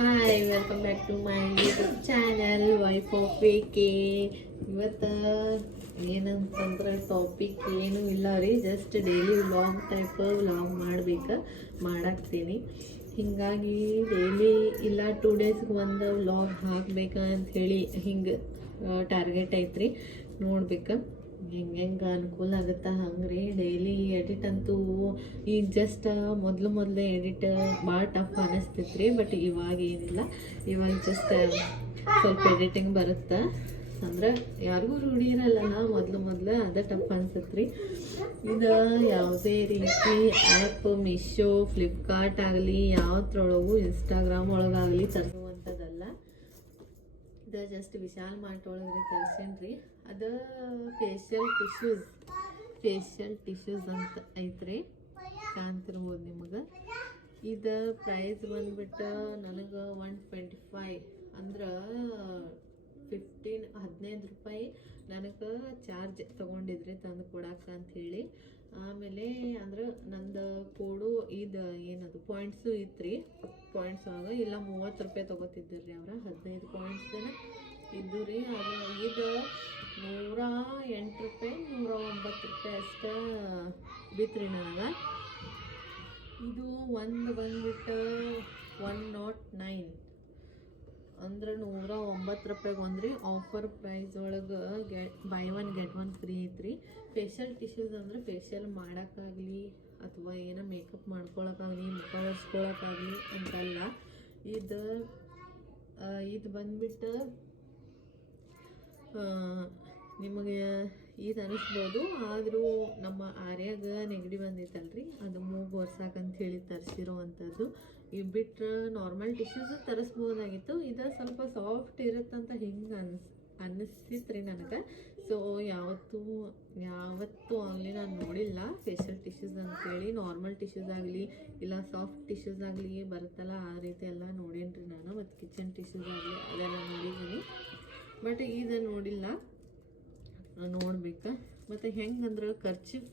Hi welcome back to my YouTube channel wife of K. ಇವತ್ತು ಏನಂತಂದ್ರೆ topic ಏನೂ ಇಲ್ಲ ರೀ, just daily vlog type vlog ಮಾಡಾಕ್ತೀನಿ. ಹೀಗಾಗಿ ಡೈಲಿ ಇಲ್ಲ 2 ಡೇಸ್ಗೆ ಒಂದು ವ್ಲಾಗ್ ಹಾಕ್ಬೇಕಂತ ಹೇಳಿ ಹಿಂಗೆ ಟಾರ್ಗೆಟ್ ಐತ್ರಿ. ನೋಡ್ಬೇಕು ಹೆಂಗೆ ಅನುಕೂಲ ಆಗುತ್ತೆ ಹಂಗ್ರಿ. ಡೈಲಿ ಎಡಿಟ್ ಅಂತೂ ಈಗ ಜಸ್ಟ್ ಮೊದಲು ಎಡಿಟ್ ಭಾಳ ಟಫ್ ಅನ್ನಿಸ್ತೈತ್ರಿ, ಬಟ್ ಇವಾಗ ಏನಿಲ್ಲ, ಇವಾಗ ಜಸ್ಟ್ ಸ್ವಲ್ಪ ಎಡಿಟಿಂಗ್ ಬರುತ್ತೆ. ಅಂದ್ರೆ ಯಾರಿಗೂ ರೂಢಿ ಇರಲ್ಲ, ಮೊದಲು ಅದೇ ಟಫ್ ಅನ್ಸತ್ರಿ. ಇದು ಯಾವುದೇ ರೀತಿ ಆ್ಯಪ್ ಮೀಶೋ ಫ್ಲಿಪ್ಕಾರ್ಟ್ ಆಗಲಿ ಯಾವ್ದ್ರೊಳಗೂ ಇನ್ಸ್ಟಾಗ್ರಾಮ್ ಒಳಗಾಗಲಿ ತರಿಸುವಂಥದ್ದಲ್ಲ. ಇದು ಜಸ್ಟ್ ವಿಶಾಲ್ ಮಾರ್ಟ್ ಒಳಗೆ ತರಿಸೇನ್ರಿ. ಅದು ಫೇಶಿಯಲ್ ಟಿಶ್ಯೂಸ್ ಅಂತ ಐತ್ರಿ, ಕಾಣ್ತಿರ್ಬೋದು ನಿಮಗೆ. ಇದು ಪ್ರೈಸ್ ಬಂದ್ಬಿಟ್ಟು ನನಗೆ 125 ಅಂದ್ರೆ 15 ರೂಪಾಯಿ ನನಗೆ ಚಾರ್ಜ್ ತೊಗೊಂಡಿದ್ರಿ ತಂದು ಕೊಡಕ್ಕೆ ಅಂಥೇಳಿ. ಆಮೇಲೆ ಅಂದ್ರೆ ನಂದು ಕೋಡು ಇದು ಏನದು ಪಾಯಿಂಟ್ಸು ಇತ್ತು ಪಾಯಿಂಟ್ಸ್ ಒಳಗೆ ಇಲ್ಲ 30 ರೂಪಾಯಿ ತೊಗೋತಿದ್ದಿರಿ ಅವ್ರು, 15 ಪಾಯಿಂಟ್ಸ್ ಇದ್ದು ರೀ. ಅದು ಇದು 108 ರೂಪಾಯಿ 109 ರೂಪಾಯಿ ಅಷ್ಟೇ ಬಿತ್ರಿ ನನಗೆ. ಇದು ಒಂದು ಬಂದ್ಬಿಟ್ಟು 109 ಅಂದ್ರೆ 109 ರೂಪಾಯಿಗೆ ಒಂದ್ರಿ. ಆಫರ್ ಪ್ರೈಸ್ ಒಳಗೆ ಬೈ 1 get 1 ಫ್ರೀ ಐತ್ರಿ. ಫೇಶಿಯಲ್ ಟಿಶ್ಯೂಸ್ ಅಂದ್ರೆ ಫೇಶಿಯಲ್ ಮಾಡೋಕ್ಕಾಗಲಿ ಅಥವಾ ಏನೋ ಮೇಕಪ್ ಮಾಡ್ಕೊಳಕ್ಕಾಗಲಿ ಮುಖ ಒರೆಸ್ಕೊಳಕ್ಕಾಗಲಿ ಅಂತಲ್ಲ. ಇದು ಬಂದ್ಬಿಟ್ಟು ನಿಮಗೆ ಇದು ಅನ್ನಿಸ್ಬೋದು, ಆದರೂ ನಮ್ಮ ಆರ್ಯಾಗ ನೆಗಡಿ ಬಂದಿತ್ತಲ್ರಿ, ಅದು ಮೂಗು ಒರ್ಸಾಕಂತ ಹೇಳಿ ತರಿಸಿರೋವಂಥದ್ದು. ಇದು ಬಿಟ್ಟರೆ ನಾರ್ಮಲ್ ಟಿಶ್ಯೂಸು ತರಿಸ್ಬೋದಾಗಿತ್ತು. ಇದು ಸ್ವಲ್ಪ ಸಾಫ್ಟ್ ಇರುತ್ತಂತ ಹಿಂಗೆ ಅನ್ನಿಸ್ತಿತ್ತು ನನಗೆ. ಸೊ ಯಾವತ್ತೂ ಆಗಲಿ ನಾನು ನೋಡಿಲ್ಲ ಫೇಶಿಯಲ್ ಟಿಶ್ಯೂಸ್ ಅಂತೇಳಿ. ನಾರ್ಮಲ್ ಟಿಶ್ಯೂಸ್ ಆಗಲಿ ಇಲ್ಲ ಸಾಫ್ಟ್ ಟಿಶ್ಯೂಸ್ ಆಗಲಿ ಬರುತ್ತಲ್ಲ, ಆ ರೀತಿ ಎಲ್ಲ ನೋಡೇನ್ರಿ ನಾನು. ಮತ್ತು ಕಿಚನ್ ಟಿಶ್ಯೂಸ್ ಆಗಲಿ ಅದೆಲ್ಲ ನೋಡಿದ್ದೀನಿ, ಬಟ್ ಇದು ನೋಡಿಲ್ಲ, ನೋಡ್ಬೇಕು. ಮತ್ತು ಹೆಂಗಂದ್ರೆ ಕರ್ಚಿಫ್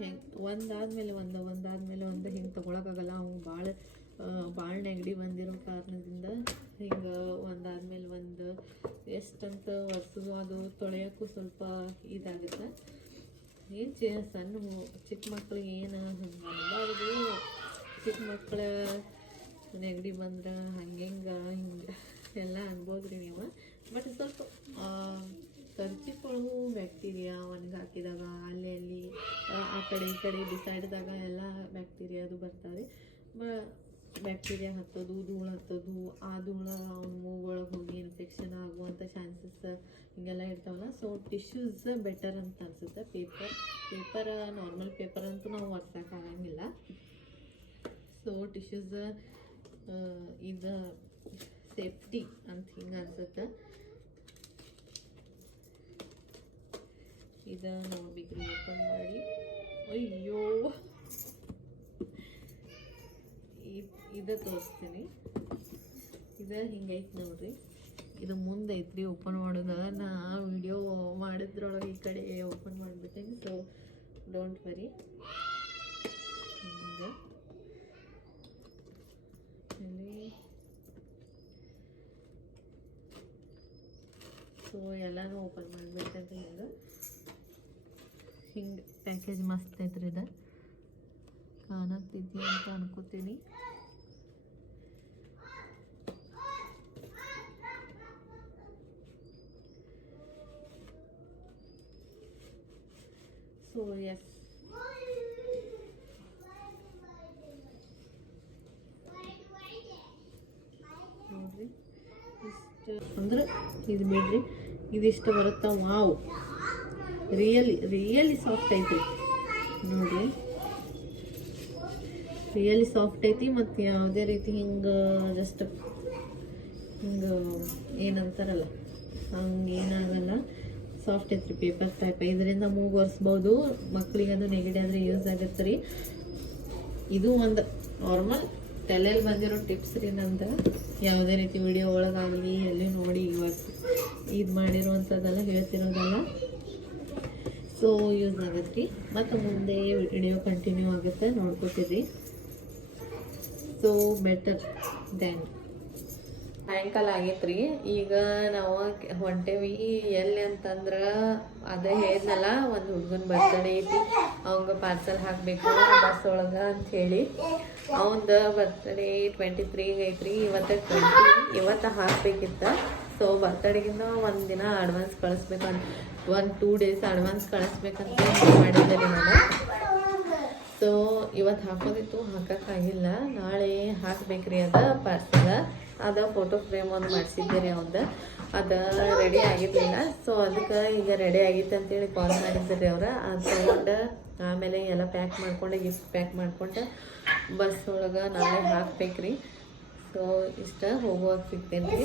ಹೆಂಗೆ ಒಂದಾದ್ಮೇಲೆ ಒಂದು ಹಿಂಗೆ ತೊಗೊಳಕ್ಕಾಗಲ್ಲ. ಅವ್ನು ಭಾಳ ನೆಗಡಿ ಬಂದಿರೋ ಕಾರಣದಿಂದ ಹಿಂಗೆ ಒಂದಾದ್ಮೇಲೆ ಒಂದು ಎಷ್ಟಂತ ಒರೆಸೋದು ಅದು ತೊಳೆಯೋಕ್ಕೂ ಸ್ವಲ್ಪ ಇದಾಗುತ್ತೆ. ಏನು ಸಣ್ಣ ಚಿಕ್ಕ ಮಕ್ಳಿಗೆ ಏನು ಹಂಗೆ ಅನ್ನಬಾರ್ದು. ಚಿಕ್ಕ ಮಕ್ಕಳ ನೆಗಡಿ ಬಂದ್ರೆ ಹಿಂಗೆ ಎಲ್ಲ ಅನ್ಬೋದ್ರಿ ನೀವು. ಬಟ್ ಸ್ವಲ್ಪ ಕರ್ಚಿಫ್ ಒಳಗೂ ಬ್ಯಾಕ್ಟೀರಿಯಾ ಒಣಗಿ ಹಾಕಿದಾಗ ಅಲ್ಲಿ ಆ ಕಡೆ ಈ ಕಡೆ ಬಿಸಾಡಿದಾಗ ಎಲ್ಲ ಬ್ಯಾಕ್ಟೀರಿಯಾದು ಬರ್ತಾವೆ. ಬ್ಯಾಕ್ಟೀರಿಯಾ ಹತ್ತೋದು, ಧೂಳು ಹತ್ತೋದು, ಆ ಧೂಳು ಅವ್ನ ಮೂಗೊಳಗೆ ಹೋಗಿ ಇನ್ಫೆಕ್ಷನ್ ಆಗುವಂಥ ಚಾನ್ಸಸ್ ಹಿಂಗೆಲ್ಲ ಇರ್ತಾವಲ್ಲ. ಸೊ ಟಿಶ್ಯೂಸ್ ಬೆಟರ್ ಅಂತ ಅನಿಸುತ್ತೆ. ಪೇಪರ್ ನಾರ್ಮಲ್ ಪೇಪರ್ ಅಂತೂ ನಾವು ಒರ್ಸೋಕ್ಕಾಗಂಗಿಲ್ಲ. ಸೊ ಟಿಶ್ಯೂಸ್ ಇದು ಸೇಫ್ಟಿ ಅಂತ ಹಿಂಗೆ ಅನ್ಸುತ್ತೆ. ಇದು ನೋಡ್ಬೇಕ್ರಿ, ಓಪನ್ ಮಾಡಿ. ಅಯ್ಯೋ, ಇದು ತೋರಿಸ್ತೀನಿ. ಇದು ಹಿಂಗೈತೆ ನೋಡ್ರಿ, ಇದು ಮುಂದೆ ಐತ್ರಿ ಓಪನ್ ಮಾಡೋದು. ನಾ ವಿಡಿಯೋ ಮಾಡಿದ್ರೊಳಗೆ ಈ ಕಡೆ ಓಪನ್ ಮಾಡಿಬಿಟ್ಟೆ. So don't worry. ಹಿಂಗೆ ಸೊ ಎಲ್ಲನೂ ಓಪನ್ ಮಾಡಿಬಿಟ್ಟಂತ ಹಿಂಗೆ ಪ್ಯಾಕೇಜ್ ಮಸ್ತ್ ಐತ್ರಿ. ಇದು ಕಾಣತ್ತಿದ್ವಿ ಅಂತ ಅನ್ಕೋತೀನಿ. ಸೊ ಎಸ್, ನೋಡ್ರಿ ಇಷ್ಟು ಅಂದ್ರೆ ಇದು ಬಿಡ್ರಿ, ಇದಿಷ್ಟು ಬರುತ್ತಾ. ವಾವ್, ರಿಯಲಿ ಸಾಫ್ಟ್ ಐತಿ ನೋಡ್ರಿ, ರಿಯಲಿ ಸಾಫ್ಟ್ ಐತಿ. ಮತ್ತು ಯಾವುದೇ ರೀತಿ ಹಿಂಗೆ ಜಸ್ಟ್ ಹಿಂಗೆ ಏನಂತಾರಲ್ಲ ಹಂಗೇನಾಗಲ್ಲ, ಸಾಫ್ಟ್ ಐತ್ರಿ, ಪೇಪರ್ ಟೈಪ್. ಇದರಿಂದ ಮೂಗು ಒರೆಸ್ಬೋದು. ಮಕ್ಕಳಿಗೆ ಅದು ನೆಗಡಿ ಆದರೆ ಯೂಸ್ ಆಗುತ್ತೆ ರೀ. ಇದು ಒಂದು ನಾರ್ಮಲ್ ತಲೆಯಲ್ಲಿ ಬಂದಿರೋ ಟಿಪ್ಸ್ ರೀ ನಂದು. ಯಾವುದೇ ರೀತಿ ವಿಡಿಯೋ ಒಳಗಾಗಲಿ ಎಲ್ಲಿ ನೋಡಿ ಇವಾಗ ಇದು ಮಾಡಿರೋವಂಥದ್ದೆಲ್ಲ ಹೇಳ್ತಿರೋದಲ್ಲ. ಸೊ ಯೂಸ್ ಆಗುತ್ತೆ ರೀ. ಮತ್ತು ಮುಂದೆ ವಿಡಿಯೋ ಕಂಟಿನ್ಯೂ ಆಗುತ್ತೆ, ನೋಡ್ಕೊತೀರಿ. So better than. ಸಾಯಂಕಾಲ ಆಗೈತ್ರಿ. ಈಗ ನಾವು ಹೊಂಟೇವಿ ಎಲ್ಲಿ ಅಂತಂದ್ರೆ ಅದೇ ಹೇಳಿದ್ನಲ್ಲ, ಒಂದು ಹುಡುಗನ ಬರ್ತಡೇ ಐತಿ, ಅವಂಗ ಪಾರ್ಸಲ್ ಹಾಕಬೇಕು ಬಸ್ ಒಳಗೆ ಅಂಥೇಳಿ. ಅವಂದು ಬರ್ತಡೇ 23 ಐತ್ರಿ, ಇವತ್ತು ಹಾಕ್ಬೇಕಿತ್ತು. ಸೊ ಬರ್ತಡೇಗಿಂತ ಒಂದು ದಿನ ಅಡ್ವಾನ್ಸ್ ಕಳಿಸ್ಬೇಕಂತ, 1-2 ಡೇಸ್ ಅಡ್ವಾನ್ಸ್ ಕಳಿಸ್ಬೇಕಂತ ಮಾಡಿದ್ದೆ ರೀ ನಾನು. ಸೊ ಇವತ್ತು ಹಾಕೋದಿತ್ತು, ಹಾಕೋಕ್ಕಾಗಿಲ್ಲ. ನಾಳೆ ಹಾಕ್ಬೇಕ್ರಿ ಅದ ಪಾರ್ಸಲ್. ಅದ ಫೋಟೋ ಫ್ರೇಮ್ ಒಂದು ಮಾಡಿಸಿದ್ದೆ ರೀ ಅವ್ದು, ಅದು ರೆಡಿ ಆಗಿರಲಿಲ್ಲ. ಸೊ ಅದಕ್ಕೆ ಈಗ ರೆಡಿ ಆಗಿತ್ತು ಅಂತೇಳಿ ಕಾಲ್ ಮಾಡಿದ್ರಿ ಅವ್ರು. ಅದು ತೊಗೊಂಡು ಆಮೇಲೆ ಎಲ್ಲ ಪ್ಯಾಕ್ ಮಾಡ್ಕೊಂಡು, ಗಿಫ್ಟ್ ಪ್ಯಾಕ್ ಮಾಡ್ಕೊಂಡು ಬಸ್ ಒಳಗೆ ನಾಳೆ ಹಾಕ್ಬೇಕ್ರಿ. ಸೊ ಇಷ್ಟ ಹೋಗುವಾಗ ಸಿಗ್ತೇನೆ ರೀ.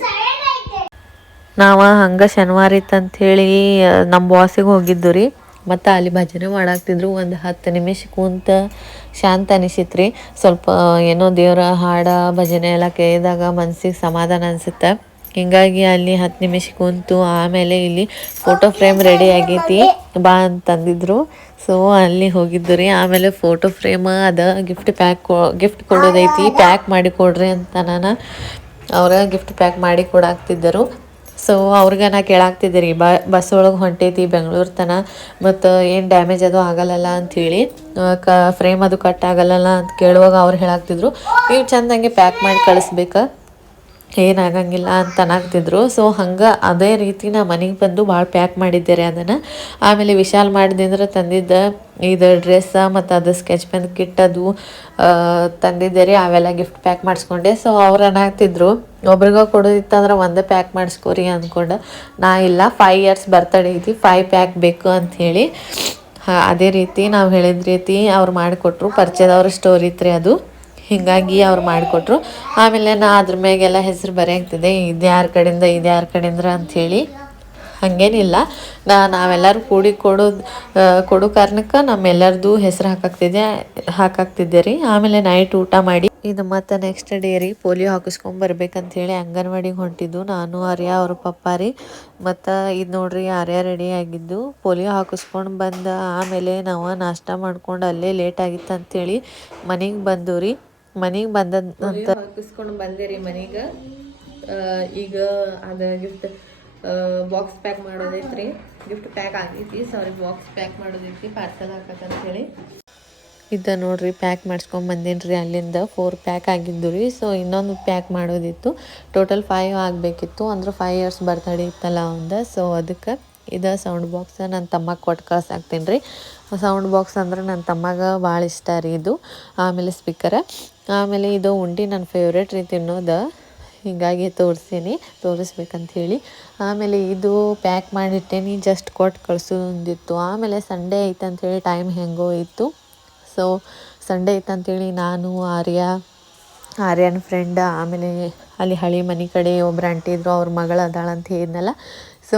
ನಾವು ಹಂಗೆ ಶನಿವಾರ ಇತ್ತಂಥೇಳಿ ನಮ್ಮ ಬಾಸಿಗೆ ಹೋಗಿದ್ದು ರೀ. ಮತ್ತು ಅಲ್ಲಿ ಭಜನೆ ಮಾಡಾಕ್ತಿದ್ರು. ಒಂದು 10 ನಿಮಿಷ ಕುಂತ ಶಾಂತ ಅನಿಸಿತ್ರಿ. ಸ್ವಲ್ಪ ಏನೋ ದೇವರ ಹಾಡ ಭಜನೆ ಎಲ್ಲ ಕೇಳಿದಾಗ ಮನ್ಸಿಗೆ ಸಮಾಧಾನ ಅನಿಸುತ್ತೆ. ಹೀಗಾಗಿ ಅಲ್ಲಿ 10 ನಿಮಿಷ ಕುಂತು ಆಮೇಲೆ ಇಲ್ಲಿ ಫೋಟೋ ಫ್ರೇಮ್ ರೆಡಿ ಆಗೈತಿ ಬಾ ಅಂತಂದಿದ್ರು. ಸೊ ಅಲ್ಲಿ ಹೋಗಿದ್ದು ರೀ. ಆಮೇಲೆ ಫೋಟೋ ಫ್ರೇಮ್ ಅದ ಗಿಫ್ಟ್ ಕೊಡೋದೈತಿ, ಪ್ಯಾಕ್ ಮಾಡಿ ಕೊಡ್ರಿ ಅಂತ ನಾನು ಅವ್ರ ಗಿಫ್ಟ್ ಪ್ಯಾಕ್ ಮಾಡಿ ಕೊಡಾಕ್ತಿದ್ದರು. ಸೊ ಅವ್ರಿಗೆ ನಾ ಕೇಳಾಕ್ತಿದ್ದೆ ರೀ, ಬಸ್ ಒಳಗೆ ಹೊಂಟೈತಿ ಬೆಂಗಳೂರು ತನ, ಮತ್ತು ಏನು ಡ್ಯಾಮೇಜ್ ಅದು ಆಗಲ್ಲಲ್ಲ ಅಂಥೇಳಿ, ಫ್ರೇಮ್ ಅದು ಕಟ್ ಆಗಲ್ಲಲ್ಲ ಅಂತ ಕೇಳುವಾಗ ಅವ್ರು ಹೇಳಾಕ್ತಿದ್ರು, ನೀವು ಚೆಂದಂಗೆ ಪ್ಯಾಕ್ ಮಾಡಿ ಕಳಿಸ್ಬೇಕು, ಏನಾಗಂಗಿಲ್ಲ ಅಂತ ಅನ್ನಾಗ್ತಿದ್ರು. ಸೊ ಹಂಗೆ ಅದೇ ರೀತಿ ನಾ ಮನೆಗೆ ಬಂದು ಭಾಳ ಪ್ಯಾಕ್ ಮಾಡಿದ್ದೆ ರೀ ಅದನ್ನು. ಆಮೇಲೆ ವಿಶಾಲ್ ಮಾಡಿದ್ರೆ ತಂದಿದ್ದ ಇದು ಡ್ರೆಸ್ಸ ಮತ್ತು ಅದು ಸ್ಕೆಚ್ ಪೆನ್ ಕಿಟ್ ಅದು ತಂದಿದ್ದೆ ರೀ. ಅವೆಲ್ಲ ಗಿಫ್ಟ್ ಪ್ಯಾಕ್ ಮಾಡಿಸ್ಕೊಂಡೆ. ಸೊ ಅವ್ರು ಅನ್ನಾಗ್ತಿದ್ರು, ಒಬ್ರಿಗೆ ಕೊಡೋದಿತ್ತಂದ್ರೆ ಒಂದೇ ಪ್ಯಾಕ್ ಮಾಡಿಸ್ಕೊರಿ ಅಂದ್ಕೊಂಡು. ನಾ ಇಲ್ಲ, 5 years ಬರ್ತಡೇ ಐತಿ, 5 ಪ್ಯಾಕ್ ಬೇಕು ಅಂಥೇಳಿ. ಅದೇ ರೀತಿ ನಾವು ಹೇಳಿದ ರೀತಿ ಅವ್ರು ಮಾಡಿಕೊಟ್ರು. ಪರಿಚಯದವ್ರ ಸ್ಟೋರ್ ಇತ್ತು ಅದು, ಹೀಗಾಗಿ ಅವ್ರು ಮಾಡಿಕೊಟ್ರು. ಆಮೇಲೆ ನಾ ಅದ್ರ ಮ್ಯಾಗೆಲ್ಲ ಹೆಸರು ಬರೆಯಾಗ್ತಿದ್ದೆ, ಇದು ಯಾರ ಕಡೆಯಿಂದ ಅಂಥೇಳಿ. ಹಾಗೇನಿಲ್ಲ, ನಾವೆಲ್ಲರೂ ಕೂಡಿ ಕೊಡೋ ಕಾರಣಕ್ಕೆ ನಮ್ಮೆಲ್ಲರದು ಹೆಸರು ಹಾಕಾಕ್ತಿದ್ದೆ ರೀ. ಆಮೇಲೆ ನೈಟ್ ಊಟ ಮಾಡಿ ಇದು ಮತ್ತು ನೆಕ್ಸ್ಟ್ ಡೇ ರೀ ಪೋಲಿಯೋ ಹಾಕಿಸ್ಕೊಂಬರ್ಬೇಕಂಥೇಳಿ ಅಂಗನವಾಡಿಗೆ ಹೊಂಟಿದ್ದು ನಾನು, ಆರ್ಯ ಅವ್ರ ಪಪ್ಪ ರೀ. ಮತ್ತು ಇದು ನೋಡ್ರಿ ಆರ್ಯ ರೆಡಿ ಆಗಿದ್ದು. ಪೋಲಿಯೋ ಹಾಕಿಸ್ಕೊಂಡು ಬಂದು ಆಮೇಲೆ ನಾವು ನಾಷ್ಟ ಮಾಡ್ಕೊಂಡು ಅಲ್ಲೇ ಲೇಟ್ ಆಗಿತ್ತು ಅಂಥೇಳಿ ಮನೆಗೆ ಬಂದು ರೀ. ಮನೆಗೆ ಬಂದಂತ ಹಾಕಿಸ್ಕೊಂಡು ಬಂದೆ ರೀ ಮನೆಗೆ. ಈಗ ಅದು ಗಿಫ್ಟ್ ಬಾಕ್ಸ್ ಪ್ಯಾಕ್ ಮಾಡೋದೈತ್ರಿ. ಗಿಫ್ಟ್ ಪ್ಯಾಕ್ ಆಗೈತಿ, ಬಾಕ್ಸ್ ಪ್ಯಾಕ್ ಮಾಡೋದೈತಿ, ಪಾರ್ಸಲ್ ಹಾಕಕ್ಕಂಥೇಳಿ. ಇದು ನೋಡ್ರಿ ಪ್ಯಾಕ್ ಮಾಡಿಸ್ಕೊಂಡು ಬಂದೇನಿ ರೀ ಅಲ್ಲಿಂದ. 4 ಪ್ಯಾಕ್ ಆಗಿದ್ದು ರೀ. ಸೊ ಇನ್ನೊಂದು ಪ್ಯಾಕ್ ಮಾಡೋದಿತ್ತು. ಟೋಟಲ್ 5 ಆಗಬೇಕಿತ್ತು. ಅಂದ್ರೆ 5 years ಬರ್ತಡೇ ಇತ್ತಲ್ಲ ಅವಂದು. ಸೊ ಅದಕ್ಕೆ ಇದು ಸೌಂಡ್ ಬಾಕ್ಸ್ ನನ್ನ ತಮ್ಮಗೆ ಕೊಟ್ಟು ಕಳ್ಸಾಕ್ತೀನಿ ರೀ. ಸೌಂಡ್ ಬಾಕ್ಸ್ ಅಂದ್ರೆ ನನ್ನ ತಮ್ಮಗೆ ಭಾಳ ಇಷ್ಟ ರೀ ಇದು. ಆಮೇಲೆ ಸ್ಪೀಕರ್, ಆಮೇಲೆ ಇದು ಉಂಡಿ ನನ್ನ ಫೇವ್ರೇಟ್ ರೀ ತಿನ್ನೋದು, ಹೀಗಾಗಿ ತೋರಿಸ್ಬೇಕಂಥೇಳಿ. ಆಮೇಲೆ ಇದು ಪ್ಯಾಕ್ ಮಾಡಿಟ್ಟೇನಿ, ಜಸ್ಟ್ ಕೊಟ್ಟು ಕಳಿಸೋದಿತ್ತು. ಆಮೇಲೆ ಸಂಡೇ ಐತಂಥೇಳಿ ಟೈಮ್ ಹೆಂಗೋ ಇತ್ತು. ಸೊ ಸಂಡೇ ಐತಂಥೇಳಿ ನಾನು, ಆರ್ಯನ ಫ್ರೆಂಡ್, ಆಮೇಲೆ ಅಲ್ಲಿ ಹಳೆ ಮನೆ ಕಡೆ ಒಬ್ರು ಆಂಟಿ ಇದ್ರು, ಅವ್ರ ಮಗಳು ಅದಾಳ ಅಂತ ಹೇಳಿದ್ನಲ್ಲ. ಸೊ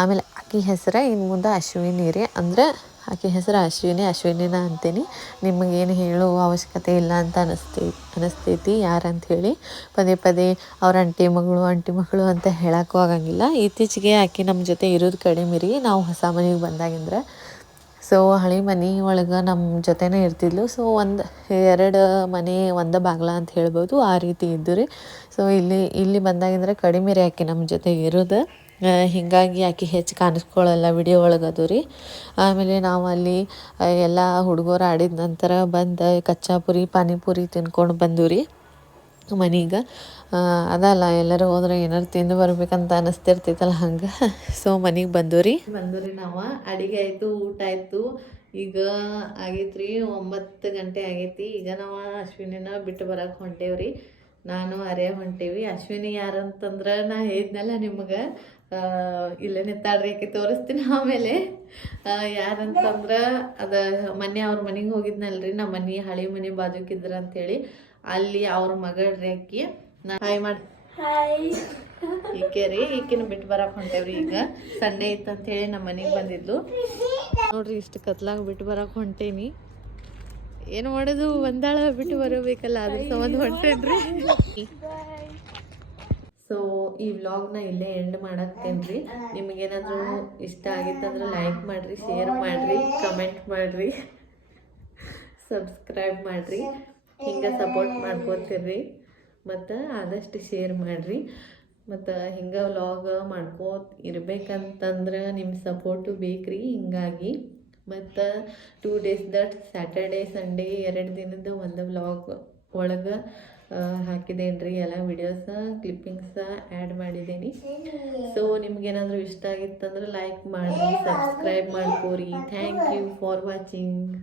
ಆಮೇಲೆ ಆಕೆ ಹೆಸರು ಇನ್ನು ಮುಂದೆ ಅಶ್ವಿನಿ ರೀ. ಅಂದರೆ ಆಕೆ ಹೆಸರು ಅಶ್ವಿನಿನ ಅಂತೀನಿ. ನಿಮಗೇನು ಹೇಳೋ ಅವಶ್ಯಕತೆ ಇಲ್ಲ ಅಂತ ಅನಿಸ್ತೈತಿ ಯಾರಂಥೇಳಿ. ಪದೇ ಅವ್ರ ಆಂಟಿ ಮಗಳು ಅಂತ ಹೇಳೋಕ್ಕೂ ಆಗಂಗಿಲ್ಲ. ಇತ್ತೀಚೆಗೆ ಆಕೆ ನಮ್ಮ ಜೊತೆ ಇರೋದು ಕಡಿಮೆ ರೀ, ನಾವು ಹೊಸ ಮನೆಗೆ ಬಂದಾಗಿಂದ್ರೆ. ಸೊ ಹಳೆ ಮನೆ ಒಳಗೆ ನಮ್ಮ ಜೊತೆನೇ ಇರ್ತಿದ್ಲು. ಸೊ 2 ಮನೆ ಒಂದೇ ಬಾಗ್ಲ ಅಂತ ಹೇಳ್ಬೋದು, ಆ ರೀತಿ ಇದ್ದು ರೀ. ಸೊ ಇಲ್ಲಿ ಬಂದಾಗಿಂದ್ರೆ ಕಡಿಮೆ ರೀ ಆಕೆ ನಮ್ಮ ಜೊತೆ ಇರೋದು. ಹೀಗಾಗಿ ಆಕೆ ಹೆಚ್ಚು ಕಾಣಿಸ್ಕೊಳ್ಳಲ್ಲ ವಿಡಿಯೋ ಒಳಗದು ರೀ. ಆಮೇಲೆ ನಾವು ಅಲ್ಲಿ ಎಲ್ಲ ಹುಡುಗರು ಆಡಿದ ನಂತರ ಬಂದು ಕಚ್ಚಾ ಪುರಿ ಪಾನಿಪುರಿ ತಿನ್ಕೊಂಡು ಬಂದು ರೀ ಮನೆಗೆ. ಅದಲ್ಲ ಎಲ್ಲರೂ ಹೋದ್ರೆ ಏನಾರು ತಿಂದು ಬರ್ಬೇಕಂತ ಅನ್ನಿಸ್ತಿರ್ತೈತಲ್ಲ ಹಂಗೆ. ಸೊ ಮನೆಗೆ ಬಂದು ರೀ ನಾವು. ಅಡುಗೆ ಆಯಿತು, ಊಟ ಆಯಿತು. ಈಗ ಆಗೈತ್ರಿ 9 ಗಂಟೆ ಆಗೈತಿ. ಈಗ ನಾವು ಅಶ್ವಿನಿನ ಬಿಟ್ಟು ಬರೋಕೆ ಹೊಂಟೇವ್ರಿ. ನಾನು ಆರ್ಯ ಹೊಂಟೇವಿ. ಅಶ್ವಿನಿ ಯಾರಂತಂದ್ರೆ ನಾ ಹೇಳಿದ್ನಲ್ಲ ನಿಮಗೆ, ಇಲ್ಲೇ ನಿಂತಾಡ್ರಿ, ಆಕೆ ತೋರಿಸ್ತೀನಿ ಆಮೇಲೆ. ಯಾರಂತಂದ್ರೆ ಅದು ಮೊನ್ನೆ ಅವ್ರ ಮನೆಗೆ ಹೋಗಿದ್ನಲ್ರಿ, ನಮ್ಮ ಮನೆ ಹಳೆ ಮನೆ ಬಾಜುಕಿದ್ರ ಅಂಥೇಳಿ, ಅಲ್ಲಿ ಅವ್ರ ಮಗಳ್ರಿ ಆಕಿ. ಹಾಯ್ ಮಾಡಿ. ಈಕೆ ರೀ, ಈಕಿನ ಬಿಟ್ಟು ಬರಕ್ಕೆ ಹೊಂಟೇವ್ರಿ. ಈಗ ಸಂಡೇ ಇತ್ತಂಥೇಳಿ ನಮ್ಮ ಮನೆಗೆ ಬಂದಿದ್ದು ನೋಡ್ರಿ. ಇಷ್ಟು ಕತ್ಲಾಗ ಬಿಟ್ಟು ಬರಕ್ಕೆ ಹೊಂಟೇನಿ. ಏನು ಮಾಡೋದು, ಒಂದಾಳ ಬಿಟ್ಟು ಬರಬೇಕಲ್ಲ, ಅದ್ರ ಸಂಬಂಧ ಹೊಂಟೇನ್ರಿ. ಸೊ ಈ ವ್ಲಾಗ್ನ ಇಲ್ಲೇ ಎಂಡ್ ಮಾಡಾಕ್ತೇನೆ ರೀ. ನಿಮಗೇನಾದರೂ ಇಷ್ಟ ಆಗಿತ್ತಂದ್ರೆ ಲೈಕ್ ಮಾಡಿರಿ, ಶೇರ್ ಮಾಡಿರಿ, ಕಮೆಂಟ್ ಮಾಡಿರಿ, ಸಬ್ಸ್ಕ್ರೈಬ್ ಮಾಡಿರಿ. ಹಿಂಗೆ ಸಪೋರ್ಟ್ ಮಾಡ್ಕೋತಿರ್ರಿ ಮತ್ತು ಆದಷ್ಟು ಶೇರ್ ಮಾಡಿರಿ ಮತ್ತು ಹಿಂಗೆ ವ್ಲಾಗ್ ಮಾಡ್ಕೋತ ಇರ್ಬೇಕಂತಂದ್ರೆ ನಿಮ್ಮ ಸಪೋರ್ಟು ಬೇಕ್ರಿ. ಹಿಂಗಾಗಿ ಮತ್ತು 2 ಡೇಸ್ ದಟ್ ಸ್ಯಾಟರ್ಡೇ ಸಂಡೇ 2 ದಿನದ ಒಂದು ವ್ಲಾಗ್ ಒಳಗೆ ಹಾಕಿದ್ದೇನೆ ರೀ. ಎಲ್ಲ ವಿಡಿಯೋಸ ಕ್ಲಿಪ್ಪಿಂಗ್ಸ ಆ್ಯಡ್ ಮಾಡಿದ್ದೀನಿ. ಸೊ ನಿಮ್ಗೇನಾದರೂ ಇಷ್ಟ ಆಗಿತ್ತಂದ್ರೆ ಲೈಕ್ ಮಾಡಿ, ಸಬ್ಸ್ಕ್ರೈಬ್ ಮಾಡ್ಕೋರಿ. Thank you for watching.